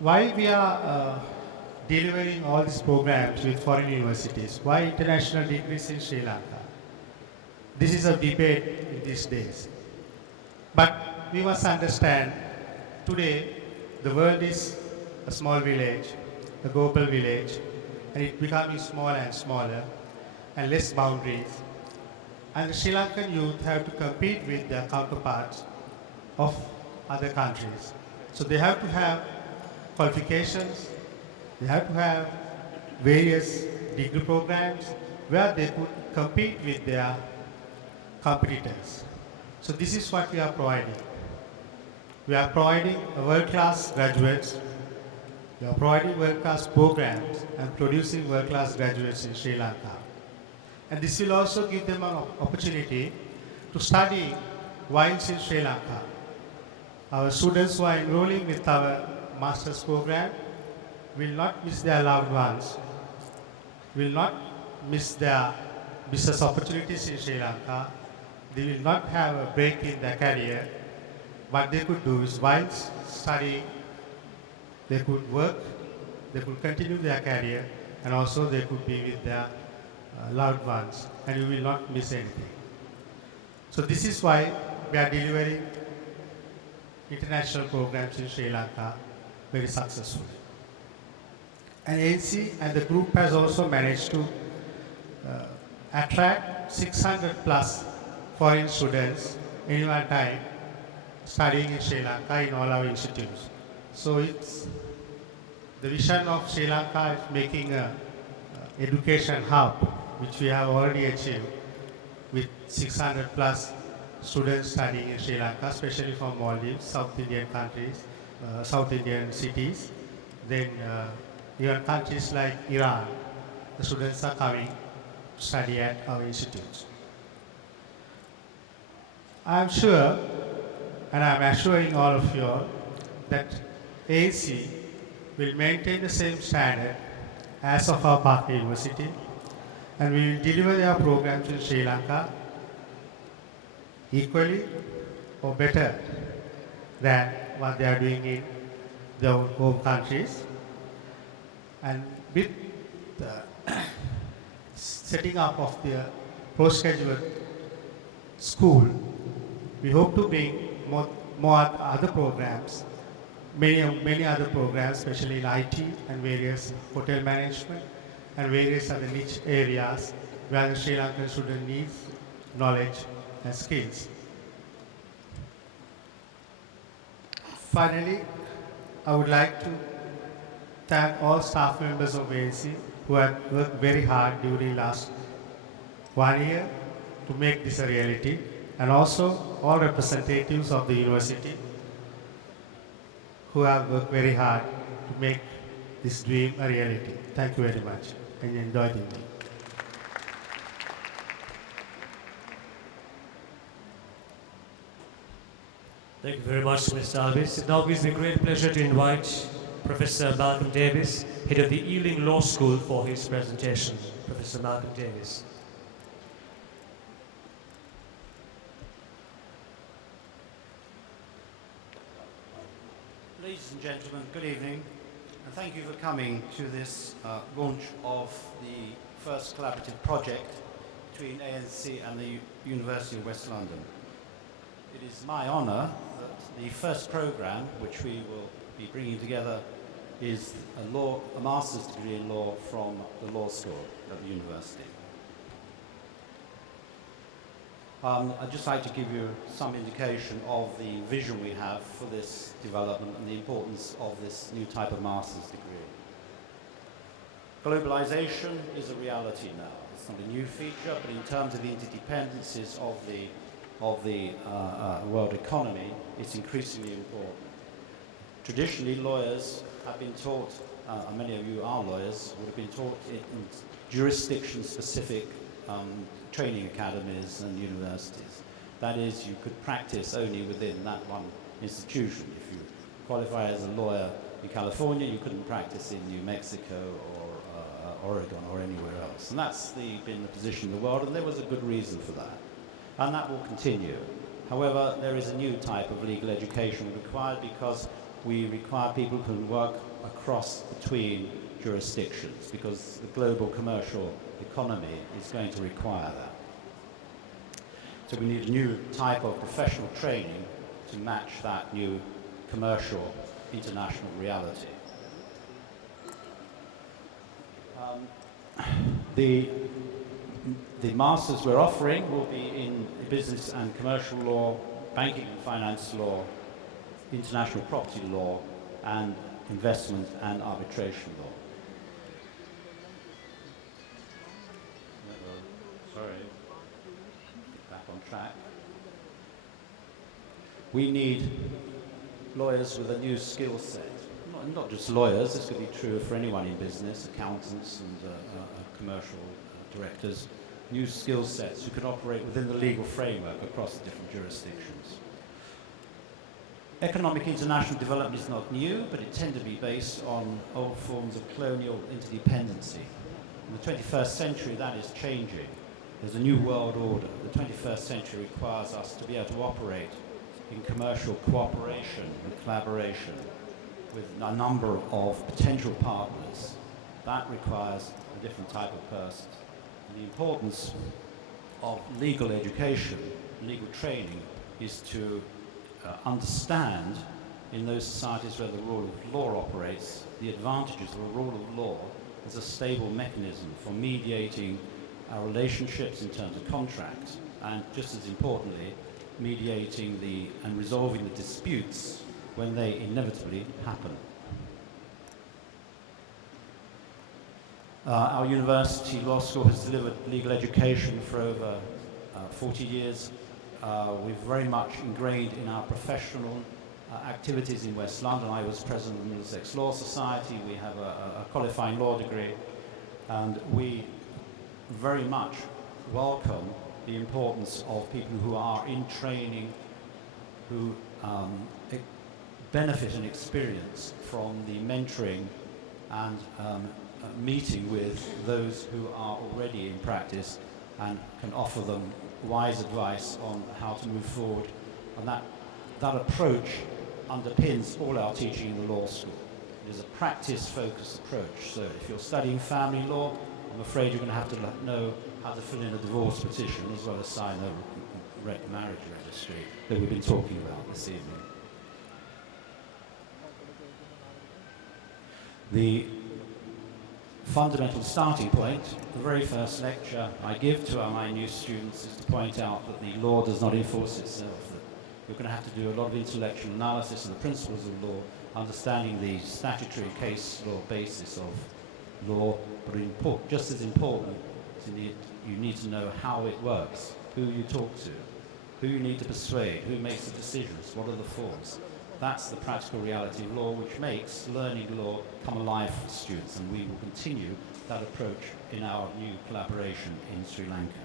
Why we are delivering all these programs with foreign universities? Why international degrees in Sri Lanka? This is a debate in these days. But we must understand today the world is a small village, a global village, and it becoming smaller and smaller and less boundaries. And the Sri Lankan youth have to compete with their counterparts of other countries. So they have to have qualifications, they have to have various degree programs where they could compete with their competitors. So this is what we are providing. We are providing world-class graduates, we are providing world-class programs and producing world-class graduates in Sri Lanka. And this will also give them an opportunity to study whilst in Sri Lanka. Our students who are enrolling with our master's program will not miss their loved ones, will not miss their business opportunities in Sri Lanka. They will not have a break in their career. What they could do is whilst studying, they could work, they could continue their career, and also they could be with their loved ones, and you will not miss anything. So this is why we are delivering international programs in Sri Lanka very successfully. And ANC and the group has also managed to attract 600 plus foreign students in one time studying in Sri Lanka in all our institutes. So it's the vision of Sri Lanka is making an education hub, which we have already achieved with 600 plus students studying in Sri Lanka, especially from Maldives, South Indian countries, South Indian cities. Then even countries like Iran, the students are coming to study at our institutes. I'm sure, and I'm assuring all of you all, that ANC will maintain the same standard as of our partner university, and we will deliver their programs in Sri Lanka equally or better than what they are doing in their home countries. And with the setting up of the postgraduate school, we hope to bring more other programs, many other programs, especially in IT and various hotel management and various other niche areas where the Sri Lankan student needs knowledge and skills. Finally, I would like to thank all staff members of ANC who have worked very hard during last 1 year to make this a reality, and also all representatives of the university who have worked very hard to make this dream a reality. Thank you very much and enjoy the evening. Thank you very much, Mr. Alvis. It now gives me great pleasure to invite Professor Malcolm Davis, head of the Ealing Law School, for his presentation. Professor Malcolm Davis. Ladies and gentlemen, good evening, and thank you for coming to this launch of the first collaborative project between ANC and the University of West London. It is my honour that the first programme which we will be bringing together is a master's degree in law from the law school at the university. I'd just like to give you some indication of the vision we have for this development and the importance of this new type of master's degree. Globalization is a reality now. It's not a new feature, but in terms of the interdependencies of the world economy, it's increasingly important. Traditionally, lawyers have been taught, and many of you are lawyers, would have been taught in jurisdiction-specific training academies and universities. That is, you could practice only within that one institution. If you qualify as a lawyer in California, you couldn't practice in New Mexico or Oregon or anywhere else. And that's been the position in the world, and there was a good reason for that. And that will continue. However, there is a new type of legal education required because we require people who can work across between jurisdictions, because the global commercial economy is going to require that. So we need a new type of professional training to match that new commercial international reality. The masters we're offering will be in business and commercial law, banking and finance law, international property law, and investment and arbitration law. Sorry, get back on track. We need lawyers with a new skill set. Not just lawyers, this could be true for anyone in business, accountants and commercial directors. New skill sets who can operate within the legal framework across the different jurisdictions. Economic international development is not new, but it tends to be based on old forms of colonial interdependency. In the 21st century, that is changing. There's a new world order. The 21st century requires us to be able to operate in commercial cooperation and collaboration with a number of potential partners. That requires a different type of person. And the importance of legal education, legal training, is to understand in those societies where the rule of law operates, the advantages of a rule of law as a stable mechanism for mediating our relationships in terms of contracts, and just as importantly, mediating and resolving the disputes when they inevitably happen. Our university law school has delivered legal education for over 40 years. We're very much ingrained in our professional activities in West London. I was president of the Middlesex Law Society. We have a qualifying law degree, and we very much welcome the importance of people who are in training, who benefit and experience from the mentoring and meeting with those who are already in practice and can offer them wise advice on how to move forward. And that approach underpins all our teaching in the law school. It is a practice-focused approach. So if you're studying family law, I'm afraid you're going to have to know how to fill in a divorce petition as well as sign a marriage registry that we've been talking about this evening. The fundamental starting point, the very first lecture I give to my new students, is to point out that the law does not enforce itself. That you're going to have to do a lot of intellectual analysis of the principles of law, understanding the statutory case law basis of law, but just as important, you need to know how it works, who you talk to, who you need to persuade, who makes the decisions, what are the forms. That's the practical reality of law, which makes learning law come alive for students, and we will continue that approach in our new collaboration in Sri Lanka.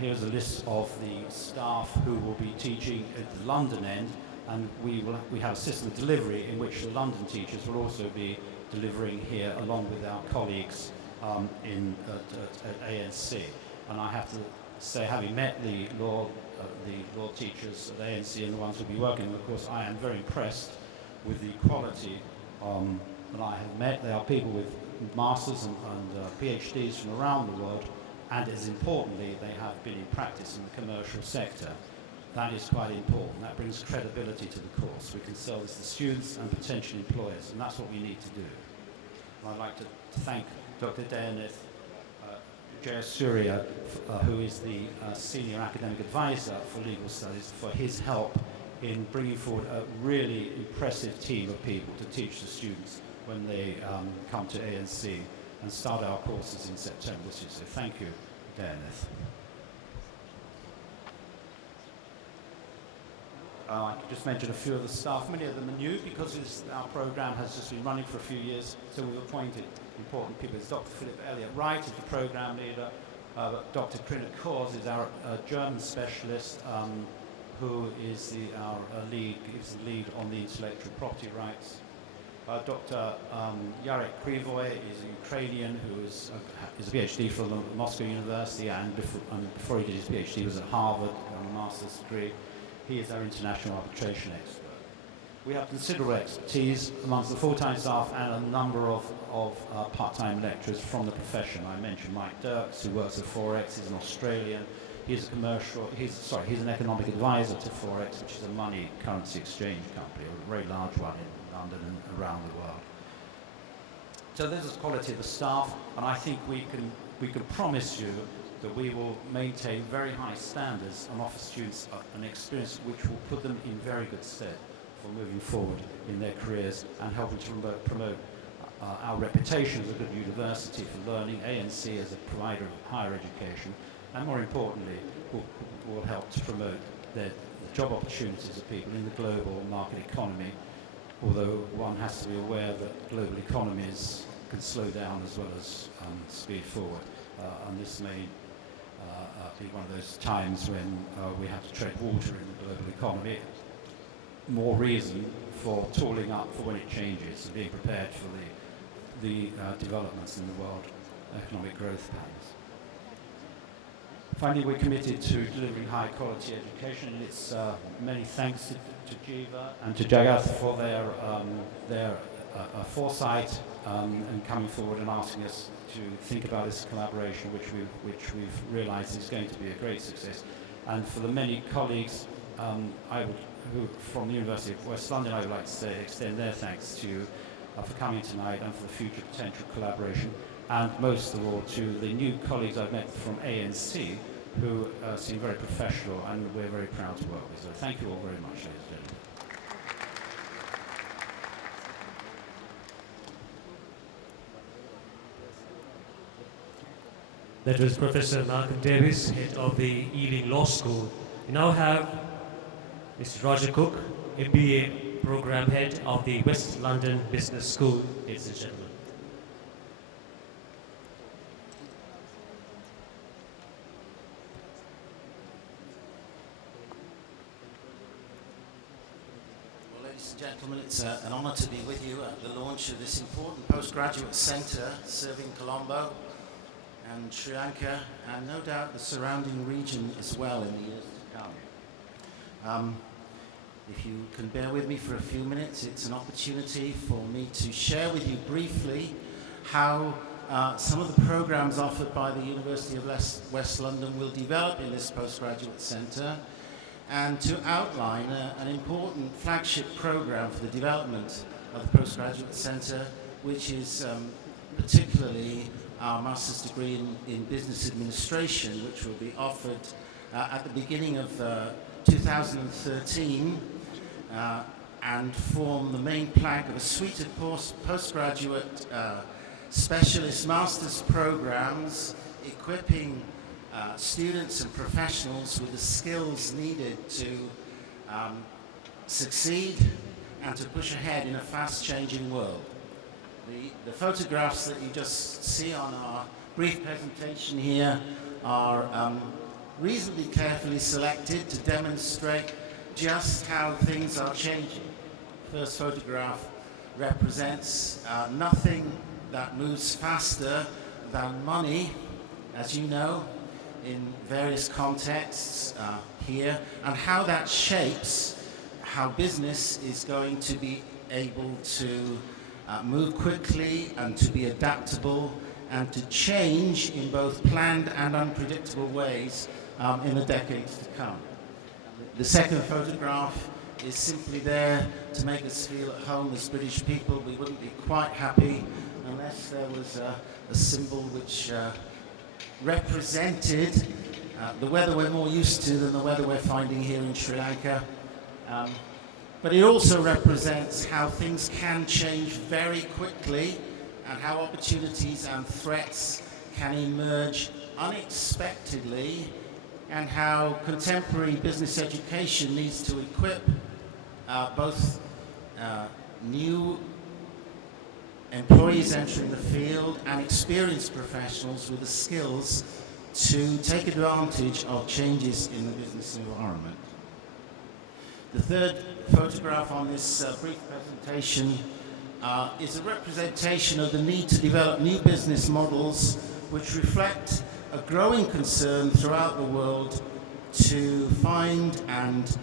Here's a list of the staff who will be teaching at the London end, and we have a system of delivery in which the London teachers will also be delivering here along with our colleagues at ANC. And I have to say, having met the law teachers at ANC and the ones who'll be working, of course, I am very impressed with the quality that I have met. They are people with masters and PhDs from around the world, and as importantly, they have been in practice in the commercial sector. That is quite important. That brings credibility to the course. We can sell this to students and potential employers, and that's what we need to do. I'd like to thank Dr. Dayaneth Jayasuriya, who is the Senior Academic Advisor for Legal Studies, for his help in bringing forward a really impressive team of people to teach the students when they come to ANC and start our courses in September this year. So thank you, Dayaneth. I could just mention a few of the staff. Many of them are new because our program has just been running for a few years, so we've appointed important people. It's Dr. Philip Elliott Wright is the program leader. Dr. Krina Kors is our German specialist, who is our lead, gives the lead on the intellectual property rights. Dr. Yarek Krivoy is a Ukrainian who is a PhD from the Moscow University, and before he did his PhD he was at Harvard on a master's degree. He is our international arbitration expert. We have considerable expertise amongst the full-time staff and a number of part-time lecturers from the profession. I mentioned Mike Dirks, who works at Forex. He's an Australian. He's an economic advisor to Forex, which is a money currency exchange company, a very large one in London and around the world. So there's the quality of the staff, and I think we can promise you that we will maintain very high standards and offer students an experience which will put them in very good stead for moving forward in their careers and helping to promote our reputation as a good university for learning, ANC as a provider of higher education, and more importantly, will help to promote the job opportunities of people in the global market economy, although one has to be aware that global economies can slow down as well as speed forward, and this may be one of those times when we have to tread water in the global economy. More reason for tooling up for when it changes and being prepared for the developments in the world economic growth patterns. Finally, we're committed to delivering high quality education, and it's many thanks to Jiva and to Jagath for their foresight and coming forward and asking us to think about this collaboration, which we've realised is going to be a great success. And for the many colleagues who from the University of West London, I would like to extend their thanks to you for coming tonight and for the future potential collaboration, and most of all to the new colleagues I've met from ANC, who seem very professional, and we're very proud to work with. So thank you all very much, ladies and gentlemen. That was Professor Malcolm Davis, head of the Ealing Law School. We now have Mr. Roger Cook, MBA Program Head of the West London Business School, ladies and gentlemen. Well, ladies and gentlemen, it's an honour to be with you at the launch of this important postgraduate centre serving Colombo and Sri Lanka, and no doubt the surrounding region as well in the years to come. If you can bear with me for a few minutes, it's an opportunity for me to share with you briefly how some of the programs offered by the University of West London will develop in this postgraduate centre, and to outline an important flagship program for the development of the postgraduate centre, which is particularly our master's degree in business administration, which will be offered at the beginning of 2013 and form the main plank of a suite of postgraduate specialist master's programs equipping students and professionals with the skills needed to succeed and to push ahead in a fast-changing world. The photographs that you just see on our brief presentation here are reasonably carefully selected to demonstrate just how things are changing. The first photograph represents nothing that moves faster than money, as you know, in various contexts here, and how that shapes how business is going to be able to move quickly and to be adaptable and to change in both planned and unpredictable ways in the decades to come. The second photograph is simply there to make us feel at home as British people. We wouldn't be quite happy unless there was a symbol which represented the weather we're more used to than the weather we're finding here in Sri Lanka. But it also represents how things can change very quickly and how opportunities and threats can emerge unexpectedly, and how contemporary business education needs to equip both new employees entering the field and experienced professionals with the skills to take advantage of changes in the business environment. The third photograph on this brief presentation is a representation of the need to develop new business models which reflect a growing concern throughout the world to find and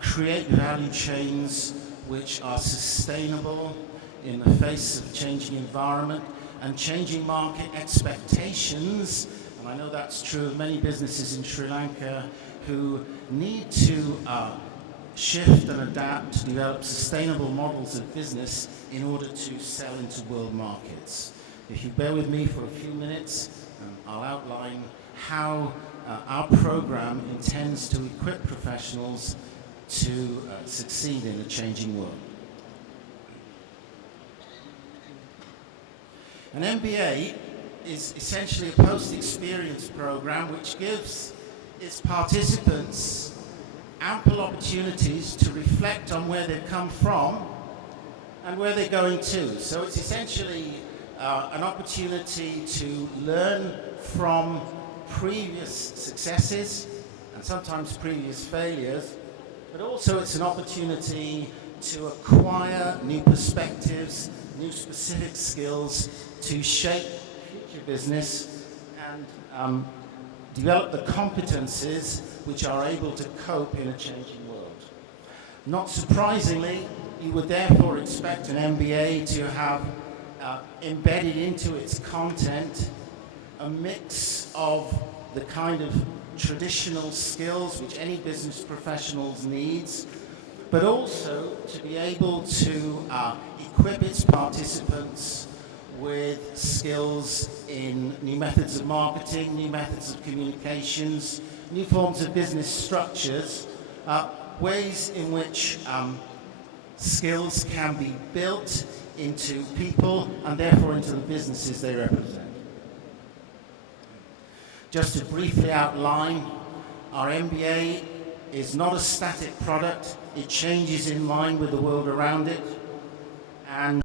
create value chains which are sustainable in the face of a changing environment and changing market expectations. And I know that's true of many businesses in Sri Lanka who need to shift and adapt to develop sustainable models of business in order to sell into world markets. If you bear with me for a few minutes, I'll outline how our program intends to equip professionals to succeed in a changing world. An MBA is essentially a post-experience program which gives its participants ample opportunities to reflect on where they've come from and where they're going to. So it's essentially an opportunity to learn from previous successes and sometimes previous failures, but also it's an opportunity to acquire new perspectives, new specific skills to shape future business and develop the competencies which are able to cope in a changing world. Not surprisingly, you would therefore expect an MBA to have embedded into its content a mix of the kind of traditional skills which any business professional needs, but also to be able to equip its participants with skills in new methods of marketing, new methods of communications, new forms of business structures, ways in which skills can be built into people and therefore into the businesses they represent. Just to briefly outline, our MBA is not a static product. It changes in line with the world around it, and